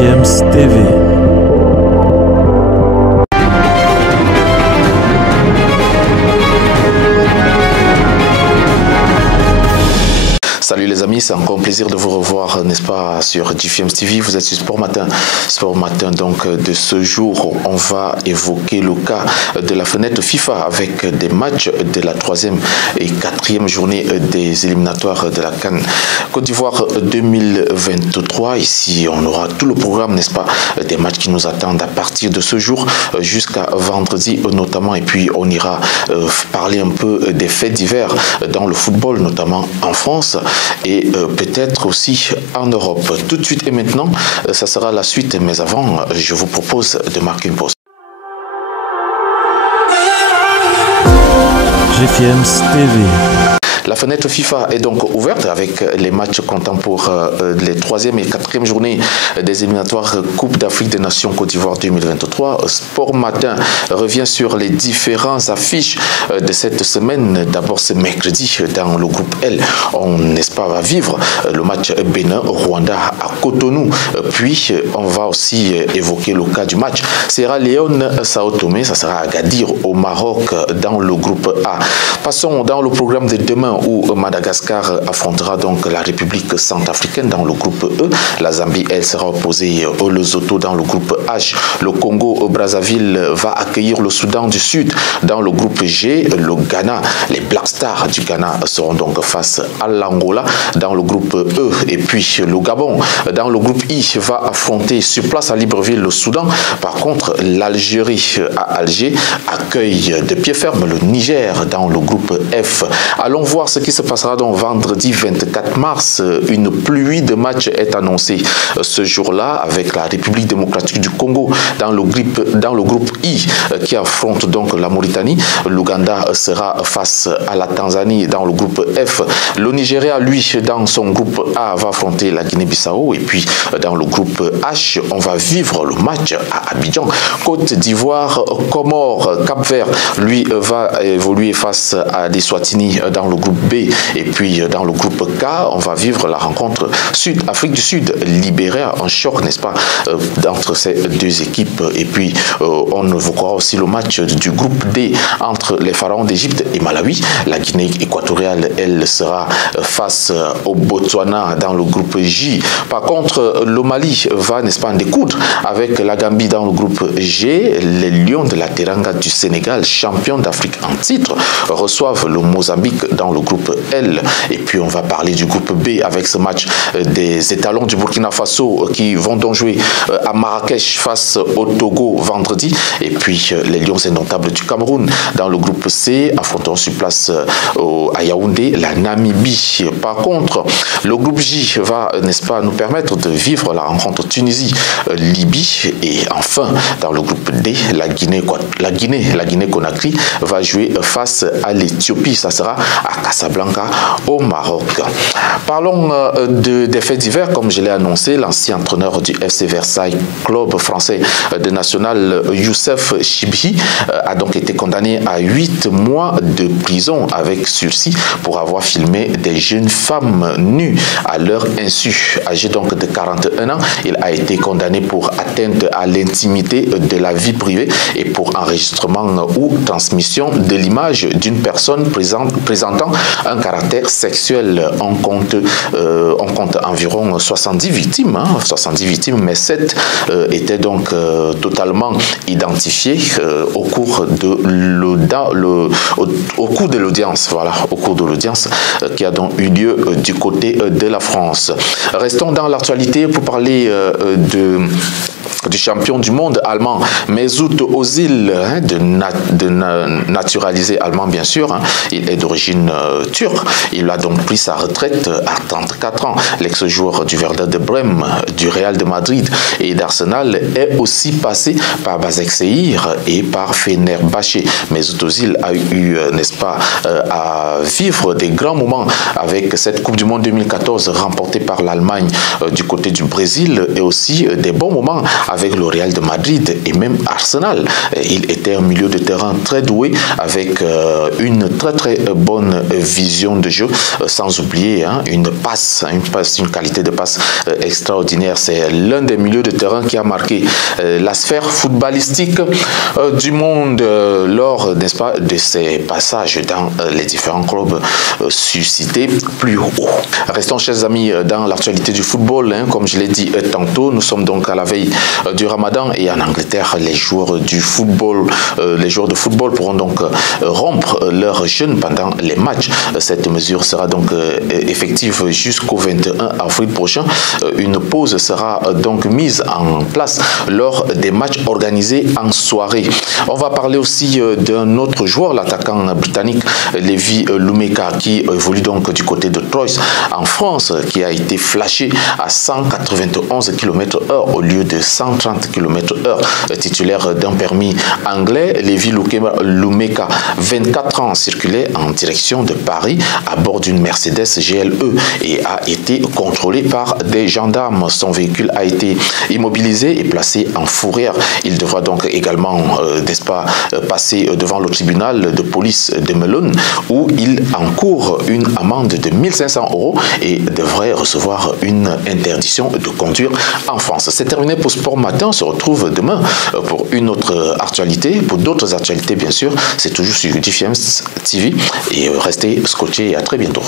GFM's TV. Salut les amis, c'est encore un plaisir de vous revoir, n'est-ce pas, sur GFM's TV. Vous êtes sur Sport Matin. Sport Matin, donc, de ce jour, on va évoquer le cas de la fenêtre FIFA avec des matchs de la 3e et 4e journée des éliminatoires de la CAN Côte d'Ivoire 2023. Ici, on aura tout le programme, n'est-ce pas, des matchs qui nous attendent à partir de ce jour jusqu'à vendredi notamment. Et puis, on ira parler un peu des faits divers dans le football, notamment en France. Et peut-être aussi en Europe. Tout de suite et maintenant, ça sera la suite, mais avant, je vous propose de marquer une pause. GFM's TV. La fenêtre FIFA est donc ouverte avec les matchs comptant pour les 3e et 4e journées des éliminatoires Coupe d'Afrique des Nations Côte d'Ivoire 2023. Sport Matin revient sur les différentes affiches de cette semaine. D'abord ce mercredi dans le groupe L, on n'est-ce pas va vivre le match Bénin-Rwanda à Cotonou. Puis on va aussi évoquer le cas du match Sierra Leone-Sao Tomé. Ça sera à Agadir au Maroc dans le groupe A. Passons dans le programme de demain où Madagascar affrontera donc la République centrafricaine dans le groupe E. La Zambie, elle, sera opposée au Lesotho dans le groupe H. Le Congo-Brazzaville va accueillir le Soudan du Sud dans le groupe G. Le Ghana, les Black Stars du Ghana seront donc face à l'Angola dans le groupe E. Et puis le Gabon dans le groupe I va affronter sur place à Libreville le Soudan. Par contre, l'Algérie à Alger accueille de pied ferme le Niger dans le groupe F. Allons voir ce qui se passera donc vendredi 24 mars. Une pluie de matchs est annoncée ce jour-là avec la République démocratique du Congo dans le groupe I qui affronte donc la Mauritanie. L'Ouganda sera face à la Tanzanie dans le groupe F. Le Nigeria, lui, dans son groupe A, va affronter la Guinée-Bissau. Et puis dans le groupe H, on va vivre le match à Abidjan. Côte d'Ivoire, Comores, Cap-Vert, lui, va évoluer face à des Swatini dans le groupe B. Et puis dans le groupe K, on va vivre la rencontre Afrique du Sud, Libéria en choc, n'est-ce pas, entre ces deux équipes. Et puis on évoquera aussi le match du groupe D entre les Pharaons d'Égypte et Malawi. La Guinée équatoriale, elle, sera face au Botswana dans le groupe J. Par contre, le Mali va, n'est-ce pas, en découdre avec la Gambie dans le groupe G. Les Lions de la Teranga du Sénégal, champions d'Afrique en titre, reçoivent le Mozambique dans le groupe L. Et puis on va parler du groupe B avec ce match des étalons du Burkina Faso qui vont donc jouer à Marrakech face au Togo vendredi. Et puis les Lions indomptables du Cameroun dans le groupe C affronteront sur place à Yaoundé la Namibie. Par contre, le groupe J va, n'est-ce pas, nous permettre de vivre la rencontre Tunisie-Libye. Et enfin, dans le groupe D, la Guinée-Conakry va jouer face à l'Éthiopie. Ça sera à Casablanca au Maroc. Parlons des faits divers. Comme je l'ai annoncé, l'ancien entraîneur du FC Versailles, club français de national, Youssef Chibhi, a donc été condamné à 8 mois de prison avec sursis pour avoir filmé des jeunes femmes nues à leur insu. Âgé donc de 41 ans, il a été condamné pour atteinte à l'intimité de la vie privée et pour enregistrement ou transmission de l'image d'une personne présentant un caractère sexuel. On compte environ 70 victimes, 70 victimes, mais 7 étaient donc totalement identifiées au cours de l'audience, voilà, au cours de l'audience qui a donc eu lieu du côté de la France. Restons dans l'actualité pour parler du champion du monde allemand Mesut Özil, naturalisé allemand bien sûr, il est d'origine turque. Il a donc pris sa retraite à 34 ans. L'ex-joueur du Werder de Brême, du Real de Madrid et d'Arsenal est aussi passé par Başakşehir et par Fenerbahçe. Mesut Özil a eu, n'est-ce pas, à vivre des grands moments avec cette Coupe du Monde 2014 remportée par l'Allemagne du côté du Brésil et aussi des bons moments avec le Real de Madrid et même Arsenal. Il était un milieu de terrain très doué avec une très bonne vision de jeu, sans oublier une qualité de passe extraordinaire. C'est l'un des milieux de terrain qui a marqué la sphère footballistique du monde lors, n'est-ce pas, de ses passages dans les différents clubs suscités plus haut. Restons, chers amis, dans l'actualité du football. Comme je l'ai dit tantôt, nous sommes donc à la veille du Ramadan et en Angleterre, les joueurs de football pourront donc rompre leur jeûne pendant les matchs. Cette mesure sera donc effective jusqu'au 21 avril prochain. Une pause sera donc mise en place lors des matchs organisés en soirée. On va parler aussi d'un autre joueur, l'attaquant britannique Levi Lumeka, qui évolue donc du côté de Troyes en France, qui a été flashé à 191 km/h au lieu de 130 km/h. Titulaire d'un permis anglais, Levi Lumeka, 24 ans, circulait en direction de Paris à bord d'une Mercedes GLE et a été contrôlé par des gendarmes. Son véhicule a été immobilisé et placé en fourrière. Il devra donc également, n'est-ce pas, passer devant le tribunal de police de Melun où il encourt une amende de 1500 € et devrait recevoir une interdiction de conduire en France. C'est terminé pour Sport Matin. On se retrouve demain pour une autre actualité, pour d'autres actualités bien sûr. C'est toujours sur DFM TV et restez scotchés et à très bientôt.